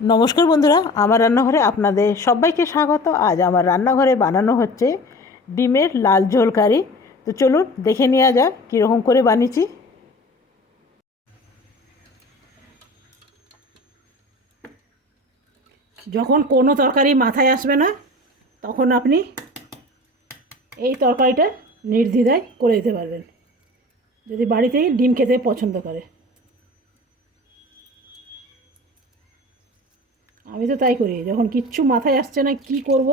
নমস্কার বন্ধুরা, আমার রান্নাঘরে আপনাদের সবাইকে স্বাগত। আজ আমার রান্নাঘরে বানানো হচ্ছে ডিমের লাল ঝোল কারি। তো চলুন দেখে নেওয়া যাক কীরকম করে বানিয়েছি। যখন কোনো তরকারি মাথায় আসবে না, তখন আপনি এই তরকারিটা নির্দ্বিধায় করে দিতে পারবেন। যদি বাড়িতেই ডিম খেতে পছন্দ করে আমি তো তাই করি। যখন কিচ্ছু মাথায় আসছে না কি করব?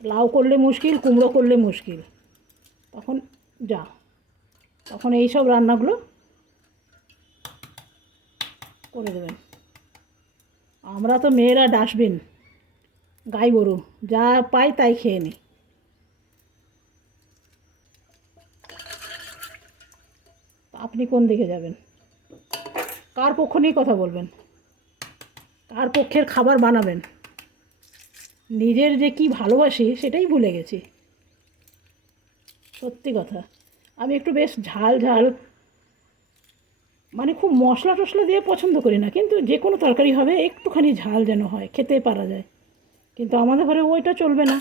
লাউ করলে মুশকিল, কুমড়ো করলে মুশকিল। তখন যা। তখন এই সব রান্নাগুলো করে দেবেন। আমরা তো মেয়েরা ডাস্টবিন, গাই গরু, যা পাই তাই খেয়ে নিই। আপনি কোন দিকে যাবেন? কার পক্ষ নিয়ে কথা বলবেন? কার পক্ষের খাবার বানাবেন। নিজের যে কি ভালোবাসি সেটাই ভুলে গেছি। সত্যি কথা। আমি একটু বেশ ঝাল ঝাল মানে খুব মশলা টশলা দিয়ে পছন্দ করি না, কিন্তু যে কোনো তরকারি হবে, একটুখানি ঝাল যেন হয়, খেতে পারা যায়। কিন্তু আমাদের ঘরে ওইটা চলবে না।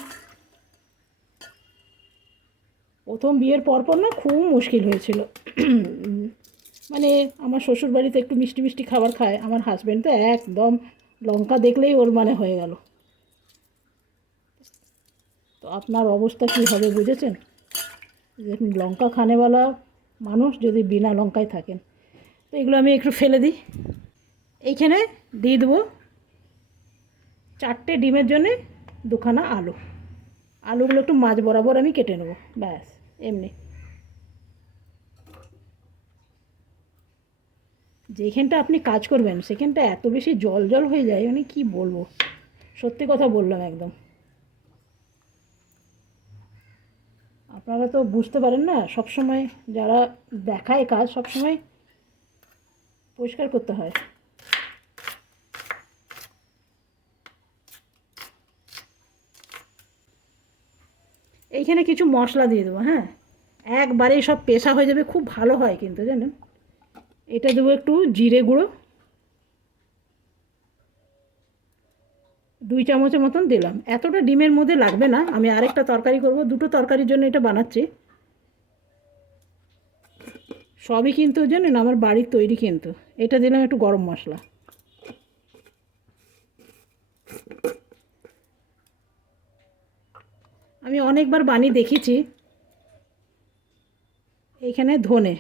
প্রথম বিয়ের পরপর না খুব মুশকিল হয়েছিল। মানে আমার শ্বশুর বাড়িতে একটু মিষ্টি মিষ্টি খাবার খায়, আমার হাজব্যান্ড তো একদম লঙ্কা দেখলেই ওর মানে হয়ে গেল। তো আপনার অবস্থা কী হবে বুঝেছেন? লঙ্কা খানেওয়ালা মানুষ যদি বিনা লঙ্কায় থাকেন। তো এগুলো আমি একটু ফেলে দিই। এইখানে দিয়ে দেবো চারটে ডিমের জন্যে দুখানা আলু। আলুগুলো একটু মাছ বরাবর আমি কেটে নেব। ব্যাস, এমনি। যেখানটা আপনি কাজ করবেন, সেখানটা এত বেশি জল জল হয়ে যায় মানে কি বলব? সত্যি কথা বললাম একদম। আপনারা তো বুঝতে পারেন না, সবসময় যারা দেখায় কাজ, সবসময় পরিষ্কার করতে হয়। এইখানে কিছু মশলা দিয়ে দেবো হ্যাঁ? একবারেই সব পেশা হয়ে যাবে, খুব ভালো হয় কিন্তু, জানেন? এটা দেবো একটু জিরে গুঁড়ো। দুই চামচের মতন দিলাম। এতটা ডিমের মধ্যে লাগবে না। আমি আরেকটা তরকারি করব। দুটো তরকারির জন্য এটা বানাচ্ছি। সবই কিন্তু জানেন আমার বাড়ির তৈরি কিন্তু। এটা দিলাম একটু গরম মশলা। আমি অনেকবার বানিয়ে দেখেছি। এইখানে ধনে।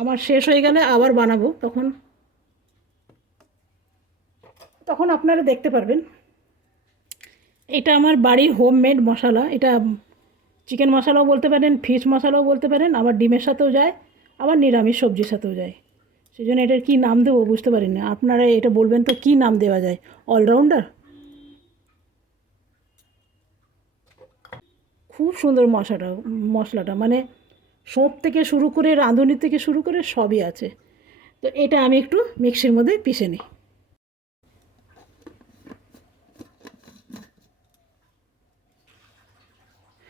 আমার শেষ হয়ে গেলে আবার বানাবো, তখন তখন আপনারা দেখতে পারবেন। এটা আমার বাড়ির হোমমেড মশলা, এটা চিকেন মশলাও বলতে পারেন ফিশ মশলাও বলতে পারেন, আবার ডিমের সাথেও যায়, আবার নিরামিষ সবজির সাথেও যায়। সেই জন্য এটার কী নাম দেবো বুঝতে পারি না আপনারা এটা বলবেন তো কী নাম দেওয়া যায়? অলরাউন্ডার খুব সুন্দর মশলাটা মশলাটা মানে সোপ থেকে শুরু করে রাঁধুনি থেকে শুরু করে সবই আছে। তো এটা আমি একটু মিক্সির মধ্যে পিষে নিই।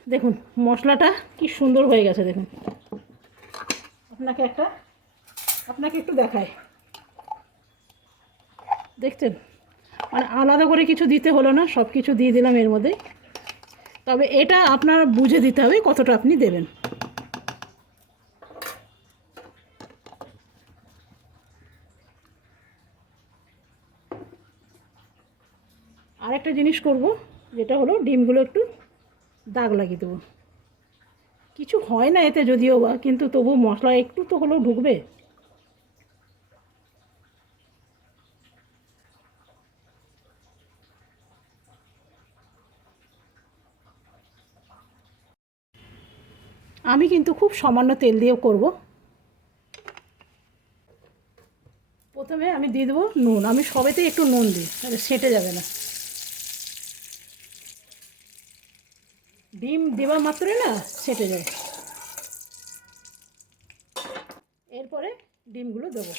দেখুন, মশলাটা কি সুন্দর হয়ে গেছে, দেখুন। আপনাকে একটা, আপনাকে একটু দেখায় দেখছেন? মানে আলাদা করে কিছু দিতে হলো না সব কিছু দিয়ে দিলাম এর মধ্যে। তবে এটা আপনার বুঝে দিতে হবে কতটা আপনি দেবেন। আরেকটা জিনিস করব, যেটা হলো ডিমগুলো একটু দাগ লাগিয়ে দেবো। কিছু হয় না এতে যদিও বা, কিন্তু তবু মশলা একটু তো হলেও ঢুকবে। আমি কিন্তু খুব সামান্য তেল দিয়েও করব। প্রথমে আমি দিয়ে দেবো নুন। আমি সবেতেই একটু নুন দিই সেঁটে যাবে না। ডিম দেওয়া মাত্রই না সেটে যায়। এরপরে ডিমগুলো দেবো।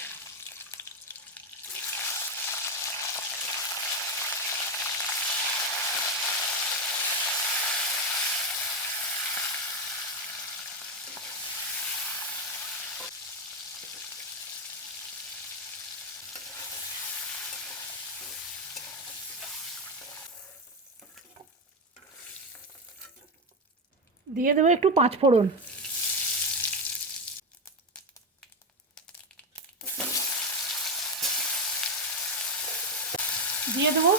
দিয়ে দেবো একটু পাঁচ ফোড়ন। দিয়ে দেবো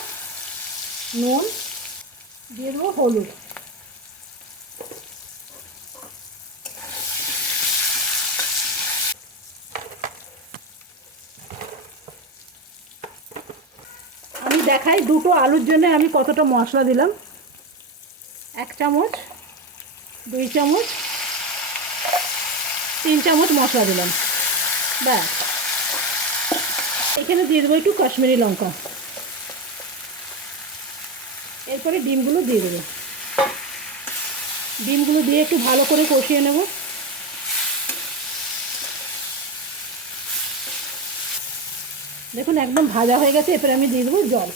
নুন, দিয়ে দেবো হলুদ। আমি দেখাই দুটো আলুর জন্য আমি কতটা মশলা দিলাম। এক চামচ দুই চামচ, তিন চামচ মশলা দিলাম। ব্যাস। এখানে দিয়ে দেবো একটু কাশ্মীরি লঙ্কা। এরপরে ডিমগুলো দিয়ে দেবো। ডিমগুলো দিয়ে একটু ভালো করে কষিয়ে নেব। দেখুন, একদম ভাজা হয়ে গেছে। এরপরে আমি দিয়ে দেবো জল।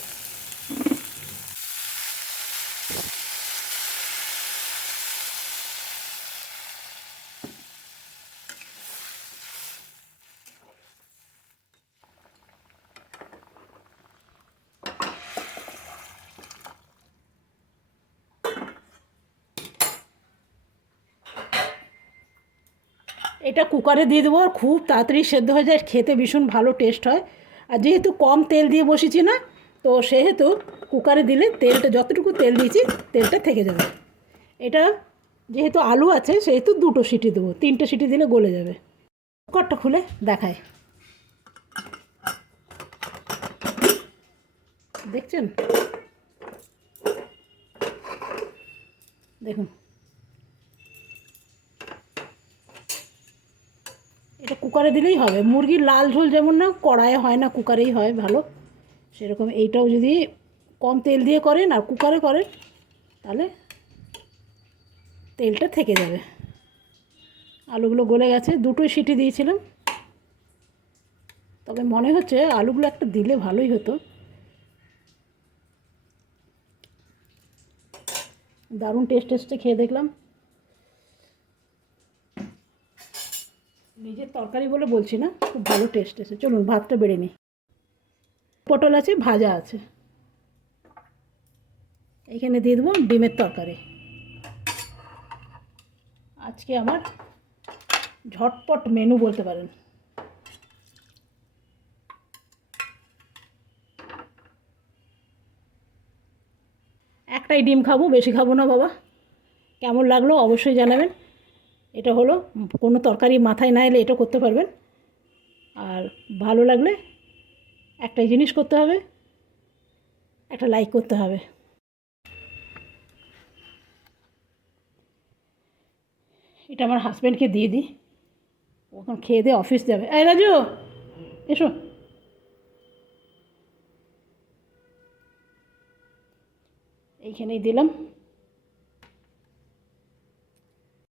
এটা কুকারে দিয়ে দেবো আর খুব তাড়াতাড়ি সেদ্ধ হয়ে যায়, খেতে ভীষণ ভালো টেস্ট হয়। আর যেহেতু কম তেল দিয়ে বসেছি না, তো সেহেতু কুকারে দিলে তেলটা যতটুকু তেল দিয়েছি, তেলটা থেকে যাবে। এটা যেহেতু আলু আছে, সেহেতু দুটো সিটি দেবো, তিনটে সিটি দিলে গলে যাবে। কুকারটা খুলে দেখায় দেখছেন? দেখুন। এটা কুকারে দিলেই হবে। মুরগির লাল ঝোল যেমন না, কড়াইয়ে হয় না, কুকারেই হয়, ভালো। সেরকম এইটাও যদি কম তেল দিয়ে করেন আর কুকারে করেন, তাহলে তেলটা থেকে যাবে। আলুগুলো গলে গেছে, দুটোই সিটি দিয়েছিলাম। তবে মনে হচ্ছে আলুগুলো একটা দিলে ভালোই হতো। দারুণ টেস্ট টেস্টে খেয়ে দেখলাম নিজের তরকারি বলে বলছি না, খুব ভালো টেস্ট এসে চলুন, ভাতটা বেড়ে নিই। পটল আছে, ভাজা আছে। এইখানে দিয়ে দেবো ডিমের তরকারি। আজকে আমার ঝটপট মেনু বলতে পারেন। একটাই ডিম খাব, বেশি খাব না বাবা। কেমন লাগল অবশ্যই জানাবেন। এটা হলো, কোনো তরকারি মাথায় না এলে এটা করতে পারবেন। আর ভালো লাগলে একটাই জিনিস করতে হবে, একটা লাইক করতে হবে। এটা আমার হাজব্যান্ডকে দিয়ে দিই। ওখান খেয়ে দিয়ে অফিস যাবে। এই রাজু, এসো। এইখানেই দিলাম।